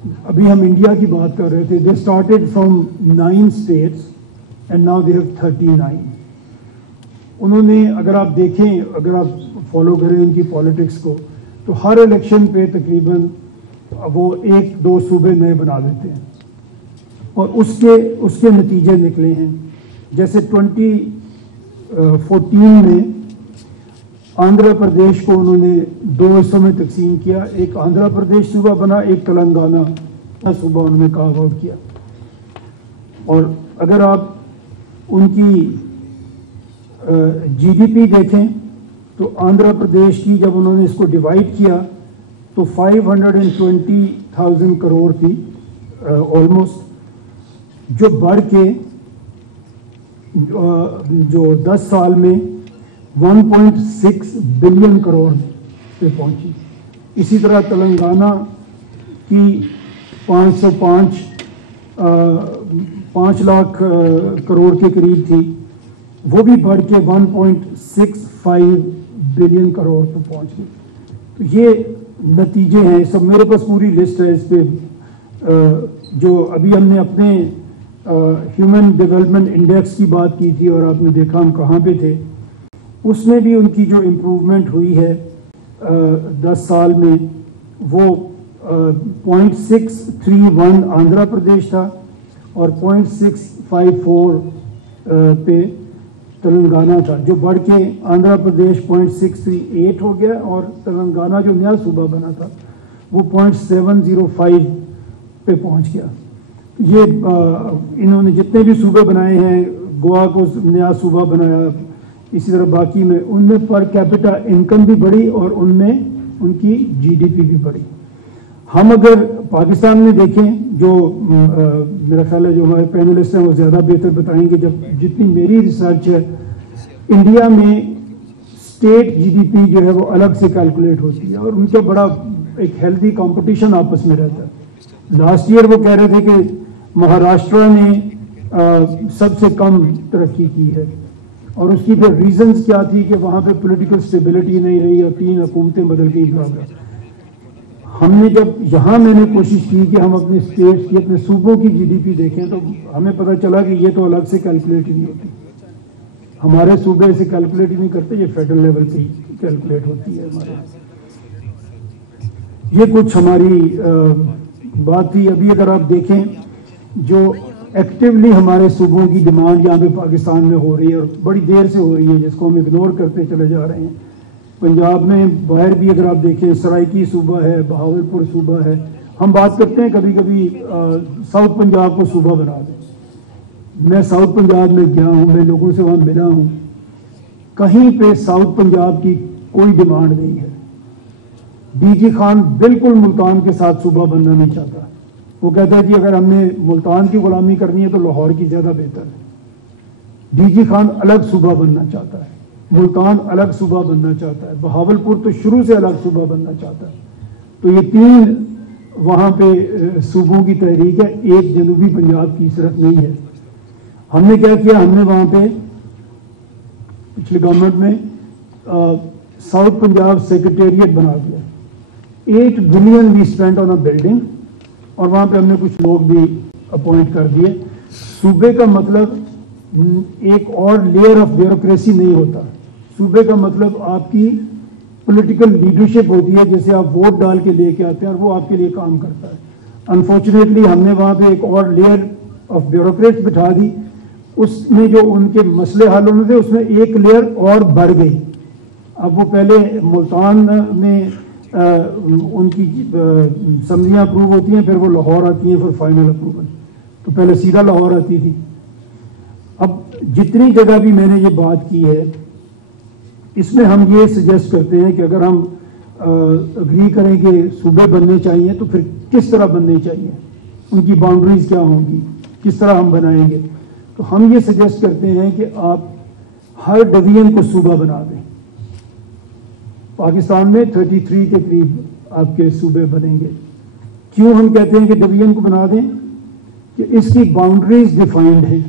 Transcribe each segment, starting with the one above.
अभी हम इंडिया की बात कर रहे थे, they started from 9 states and now they have 39। उन्होंने, अगर आप देखें, अगर आप फॉलो करें उनकी पॉलिटिक्स को, तो हर इलेक्शन पे तकरीबन वो 1-2 सूबे नए बना देते हैं और उसके नतीजे निकले हैं। जैसे 2014 में आंध्र प्रदेश को उन्होंने 2 हिस्सों में तकसीम किया, एक आंध्र प्रदेश सूबा बना, एक तेलंगाना सूबा उन्होंने कार्व आउट किया। और अगर आप उनकी जीडीपी देखें तो आंध्र प्रदेश की जब उन्होंने इसको डिवाइड किया तो 520,000 करोड़ थी ऑलमोस्ट, जो बढ़ के जो 10 साल में 1.6 बिलियन करोड़ पे पहुंची। इसी तरह तेलंगाना की 5 लाख करोड़ के करीब थी, वो भी बढ़ के 1.65 बिलियन करोड़ पर पहुंच गई। तो ये नतीजे हैं, सब मेरे पास पूरी लिस्ट है इस पे। जो अभी हमने अपने ह्यूमन डेवलपमेंट इंडेक्स की बात की थी और आपने देखा हम कहाँ पे थे, उसमें भी उनकी जो इम्प्रूवमेंट हुई है 10 साल में, वो 0.631 आंध्र प्रदेश था और 0.654 पे तेलंगाना था, जो बढ़ के आंध्र प्रदेश 0.638 हो गया और तेलंगाना जो नया सूबा बना था वो 0.705 पे पहुंच गया। ये इन्होंने जितने भी सूबे बनाए हैं, गोवा को नया सूबा बनाया, इसी तरह बाकी में, उनमें पर कैपिटा इनकम भी बढ़ी और उनमें उनकी जीडीपी भी बढ़ी। हम अगर पाकिस्तान में देखें, जो मेरा ख्याल है जो हमारे पैनलिस्ट हैं वो ज़्यादा बेहतर बताएंगे, जब जितनी मेरी रिसर्च है, इंडिया में स्टेट जीडीपी जो है वो अलग से कैलकुलेट होती है और उनका बड़ा एक हेल्दी कंपटीशन आपस में रहता है। लास्ट ईयर वो कह रहे थे कि महाराष्ट्र ने सबसे कम तरक्की की है और उसकी फिर रीजंस क्या थी कि वहाँ पे पॉलिटिकल स्टेबिलिटी नहीं रही और 3 हुकूमतें बदल गई बराबर। हमने जब यहाँ मैंने कोशिश की कि हम अपने स्टेट्स की, अपने सूबों की जीडीपी देखें, तो हमें पता चला कि ये तो अलग से कैलकुलेट ही नहीं होती, हमारे सूबे से कैलकुलेट ही नहीं करते, ये फेडरल लेवल पे ही कैलकुलेट होती है हमारे। ये कुछ हमारी बात थी। अभी अगर आप देखें जो एक्टिवली हमारे सूबों की डिमांड यहाँ पे पाकिस्तान में हो रही है और बड़ी देर से हो रही है, जिसको हम इग्नोर करते चले जा रहे हैं। पंजाब में बाहर भी अगर आप देखें, सराइकी सूबा है, बहावलपुर सूबा है, हम बात करते हैं कभी कभी साउथ पंजाब को सूबा बना दें। मैं साउथ पंजाब में गया हूँ, मैं लोगों से वहाँ मिला हूँ, कहीं पे साउथ पंजाब की कोई डिमांड नहीं है। डीजी खान बिल्कुल मुल्तान के साथ सूबा बनना नहीं चाहता। वो कहता है कि अगर हमने मुल्तान की गुलामी करनी है तो लाहौर की ज़्यादा बेहतर है। डीजी खान अलग सूबा बनना चाहता है, मुल्तान अलग सूबा बनना चाहता है, बहावलपुर तो शुरू से अलग सूबा बनना चाहता है। तो ये 3 वहाँ पे सूबों की तहरीक है, एक जनूबी पंजाब की सिर्फ नहीं है। हमने क्या किया, हमने वहाँ पे पिछले गवर्नमेंट में साउथ पंजाब सेक्रेटेरिएट बना दिया। 8 billion we spent on a building और वहाँ पे हमने कुछ लोग भी अपॉइंट कर दिए। सूबे का मतलब एक और लेयर ऑफ ब्यूरोक्रेसी नहीं होता। सूबे का मतलब आपकी पॉलिटिकल लीडरशिप होती है, जैसे आप वोट डाल के लेके आते हैं और वो आपके लिए काम करता है। अनफॉर्चुनेटली हमने वहाँ पे एक और लेयर ऑफ ब्यूरोक्रेट्स बिठा दी, उसमें जो उनके मसले हल होने थे उसमें एक लेयर और बढ़ गई। अब वो पहले मुल्तान में उनकी समझियाँ अप्रूव होती हैं, फिर वो लाहौर आती हैं, फिर फाइनल अप्रूवल, तो पहले सीधा लाहौर आती थी। अब जितनी जगह भी मैंने ये बात की है, इसमें हम ये सजेस्ट करते हैं कि अगर हम अग्री करें कि सूबे बनने चाहिए तो फिर किस तरह बनने चाहिए, उनकी बाउंड्रीज क्या होंगी, किस तरह हम बनाएंगे। तो हम ये सजेस्ट करते हैं कि आप हर डिवीजन को सूबा बना दें। पाकिस्तान में 33 के करीब आपके सूबे बनेंगे। क्यों हम कहते हैं कि डिवीजन को बना दें, कि इसकी बाउंड्रीज डिफाइंड है।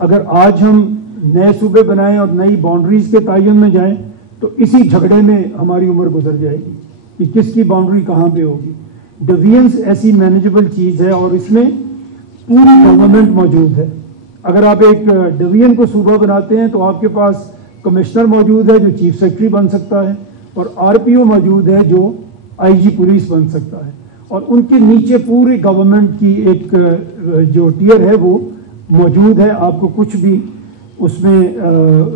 अगर आज हम नए सूबे बनाएं और नई बाउंड्रीज के तयन में जाएं तो इसी झगड़े में हमारी उम्र गुजर जाएगी कि किसकी बाउंड्री कहाँ पे होगी। डिवीजन्स ऐसी मैनेजेबल चीज़ है और इसमें पूरी गवर्नमेंट मौजूद है। अगर आप एक डिवीजन को सूबा बनाते हैं तो आपके पास कमिश्नर मौजूद है जो चीफ सेक्रेटरी बन सकता है, और आरपीओ मौजूद है जो आईजी पुलिस बन सकता है, और उनके नीचे पूरी गवर्नमेंट की एक जो टियर है वो मौजूद है। आपको कुछ भी उसमें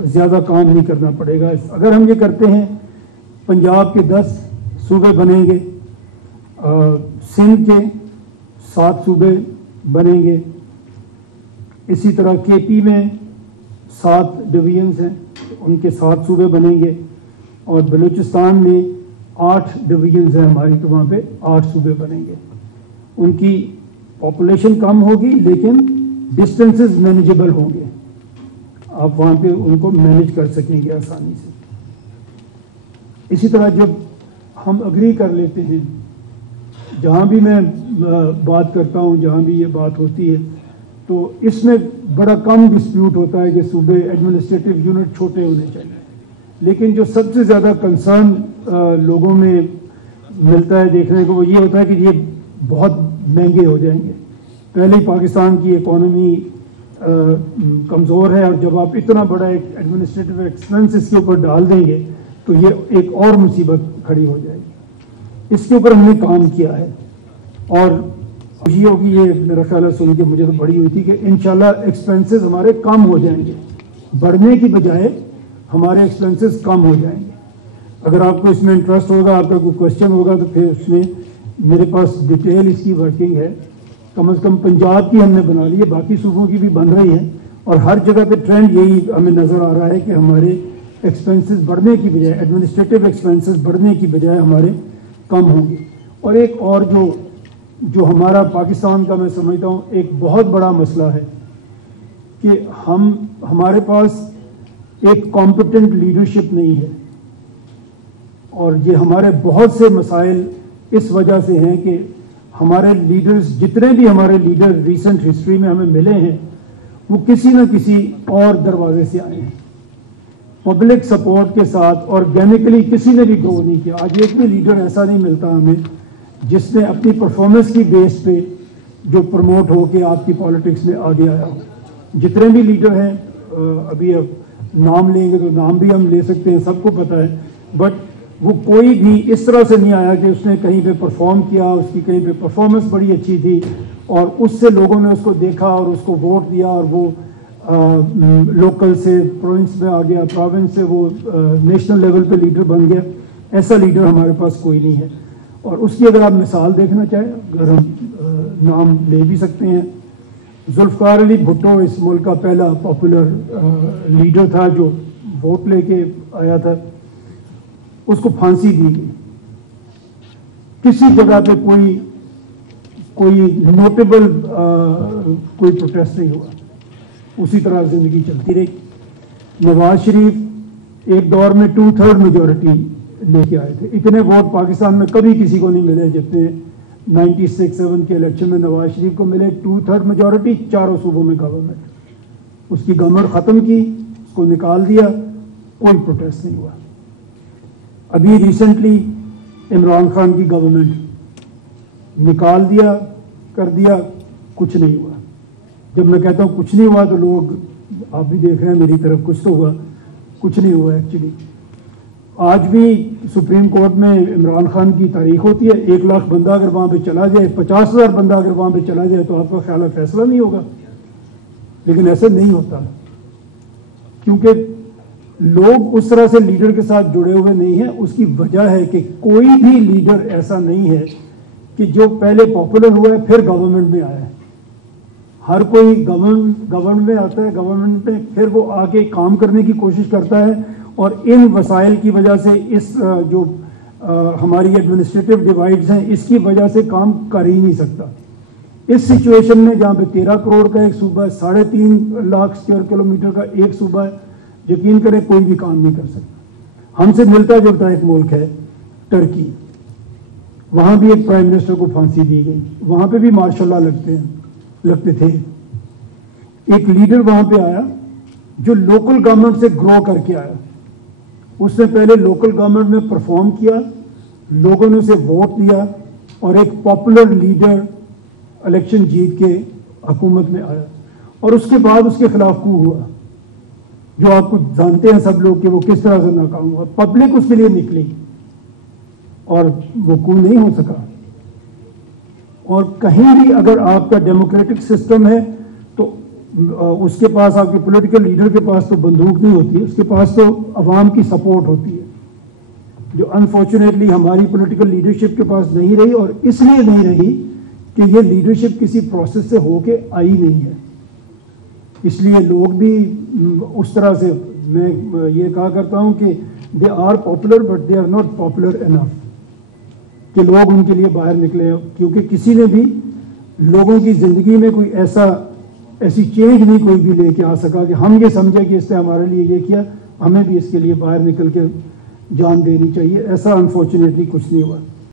ज़्यादा काम नहीं करना पड़ेगा। अगर हम ये करते हैं, पंजाब के 10 सूबे बनेंगे, सिंध के 7 सूबे बनेंगे, इसी तरह केपी में 7 डिवीजन्स हैं, उनके 7 सूबे बनेंगे, और बलूचिस्तान में 8 डिवीजन्स हैं हमारी, तो वहाँ पे 8 सूबे बनेंगे। उनकी पॉपुलेशन कम होगी लेकिन डिस्टेंसेस मैनेजेबल होंगे, आप वहाँ पे उनको मैनेज कर सकेंगे आसानी से। इसी तरह जब हम अग्री कर लेते हैं, जहाँ भी मैं बात करता हूँ, जहाँ भी ये बात होती है, तो इसमें बड़ा कम डिस्प्यूट होता है कि सूबे एडमिनिस्ट्रेटिव यूनिट छोटे होने चाहिए, लेकिन जो सबसे ज़्यादा कंसर्न लोगों में मिलता है देखने को वो ये होता है कि ये बहुत महंगे हो जाएंगे। पहले ही पाकिस्तान की इकोनॉमी कमज़ोर है, और जब आप इतना बड़ा एक एडमिनिस्ट्रेटिव एक्सपेंस इसके ऊपर डाल देंगे तो ये एक और मुसीबत खड़ी हो जाएगी। इसके ऊपर हमने काम किया है, और खुशी होगी ये मेरा ख्याल सुन के मुझे तो बड़ी हुई थी कि इंशाल्लाह एक्सपेंसेस हमारे कम हो जाएंगे, बढ़ने की बजाय हमारे एक्सपेंसेस कम हो जाएंगे। अगर आपको इसमें इंटरेस्ट होगा, आपका कोई क्वेश्चन होगा, तो फिर उसमें मेरे पास डिटेल इसकी वर्किंग है। कम से कम पंजाब की हमने बना ली है, बाकी सूबों की भी बन रही है, और हर जगह पे ट्रेंड यही हमें नज़र आ रहा है कि हमारे एक्सपेंसेस बढ़ने की बजाय, एडमिनिस्ट्रेटिव एक्सपेंसेस बढ़ने की बजाय हमारे कम होंगे। और एक और जो हमारा पाकिस्तान का मैं समझता हूँ एक बहुत बड़ा मसला है कि हमारे पास एक कॉम्पिटेंट लीडरशिप नहीं है, और ये हमारे बहुत से मसाइल इस वजह से हैं कि हमारे लीडर्स, जितने भी हमारे लीडर रिसेंट हिस्ट्री में हमें मिले हैं, वो किसी न किसी और दरवाजे से आए हैं, पब्लिक सपोर्ट के साथ, ऑर्गेनिकली किसी ने भी ग्रो नहीं किया। आज एक भी लीडर ऐसा नहीं मिलता हमें जिसने अपनी परफॉर्मेंस की बेस पे जो प्रमोट हो के आपकी पॉलिटिक्स में आगे आया हो। जितने भी लीडर हैं, अभी अब नाम लेंगे तो नाम भी हम ले सकते हैं, सबको पता है, बट वो कोई भी इस तरह से नहीं आया कि उसने कहीं पे परफॉर्म किया, उसकी कहीं पे परफॉर्मेंस बड़ी अच्छी थी और उससे लोगों ने उसको देखा और उसको वोट दिया, और वो लोकल से प्रोविंस में आ गया, प्रोविंस से वो नेशनल लेवल पे लीडर बन गया। ऐसा लीडर हमारे पास कोई नहीं है। और उसकी अगर आप मिसाल देखना चाहें, अगर हम नाम ले भी सकते हैं, जुल्फ़िकार अली भुट्टो इस मुल्क का पहला पॉपुलर लीडर था जो वोट लेके आया था, उसको फांसी दी गई। किसी जगह पे कोई नोटेबल कोई प्रोटेस्ट नहीं हुआ, उसी तरह जिंदगी चलती रही। नवाज शरीफ एक दौर में 2/3 मेजॉरिटी लेके आए थे। इतने वोट पाकिस्तान में कभी किसी को नहीं मिले जितने 96-7 के इलेक्शन में नवाज शरीफ को मिले। 2/3 मेजॉरिटी, चारों सूबों में गवर्नमेंट। उसकी गवर्नमेंट खत्म की, उसको निकाल दिया, कोई प्रोटेस्ट नहीं हुआ। अभी रिसेंटली इमरान खान की गवर्नमेंट निकाल दिया, कर दिया, कुछ नहीं हुआ। जब मैं कहता हूँ कुछ नहीं हुआ तो लोग, आप भी देख रहे हैं मेरी तरफ, कुछ तो हुआ, कुछ नहीं हुआ एक्चुअली। आज भी सुप्रीम कोर्ट में इमरान खान की तारीख होती है, 1 लाख बंदा अगर वहाँ पे चला जाए, 50,000 बंदा अगर वहाँ पे चला जाए तो आपका ख्याल है फैसला नहीं होगा, लेकिन ऐसा नहीं होता, क्योंकि लोग उस तरह से लीडर के साथ जुड़े हुए नहीं हैं। उसकी वजह है कि कोई भी लीडर ऐसा नहीं है कि जो पहले पॉपुलर हुआ है फिर गवर्नमेंट में आया है। हर कोई गवर्नमेंट में आता है, गवर्नमेंट में फिर वो आगे काम करने की कोशिश करता है, और इन वसाइल की वजह से इस जो हमारी एडमिनिस्ट्रेटिव डिवाइड्स हैं, इसकी वजह से काम कर ही नहीं सकता। इस सिचुएशन में जहाँ पे 13 करोड़ का एक सूबा है, 3.5 लाख स्क्वायर किलोमीटर का एक सूबा है, यकीन करें कोई भी काम नहीं कर सकता। हमसे मिलता जुलता एक मुल्क है टर्की, वहाँ भी एक प्राइम मिनिस्टर को फांसी दी गई, वहाँ पे भी मार्शल लॉ लगते थे। एक लीडर वहाँ पे आया जो लोकल गवर्नमेंट से ग्रो करके आया, उसने पहले लोकल गवर्नमेंट में परफॉर्म किया, लोगों ने उसे वोट दिया और एक पॉपुलर लीडर इलेक्शन जीत के हुकूमत में आया और उसके बाद उसके खिलाफ कू हुआ, जो आपको जानते हैं सब लोग कि वो किस तरह से नाकाम हुआ। पब्लिक उसके लिए निकली और वो कू नहीं हो सका। और कहीं भी अगर आपका डेमोक्रेटिक सिस्टम है तो उसके पास, आपके पॉलिटिकल लीडर के पास तो बंदूक नहीं होती, उसके पास तो अवाम की सपोर्ट होती है, जो अनफॉर्चुनेटली हमारी पॉलिटिकल लीडरशिप के पास नहीं रही। और इसलिए नहीं रही कि ये लीडरशिप किसी प्रोसेस से होके आई नहीं है, इसलिए लोग भी उस तरह से, मैं ये कहा करता हूं कि they are popular but they are not popular enough कि लोग उनके लिए बाहर निकले। क्योंकि किसी ने भी लोगों की जिंदगी में कोई ऐसी चेंज नहीं कोई भी लेके आ सका कि हम ये समझे कि इसने हमारे लिए ये किया, हमें भी इसके लिए बाहर निकल के जान देनी चाहिए। ऐसा अनफॉर्चुनेटली कुछ नहीं हुआ।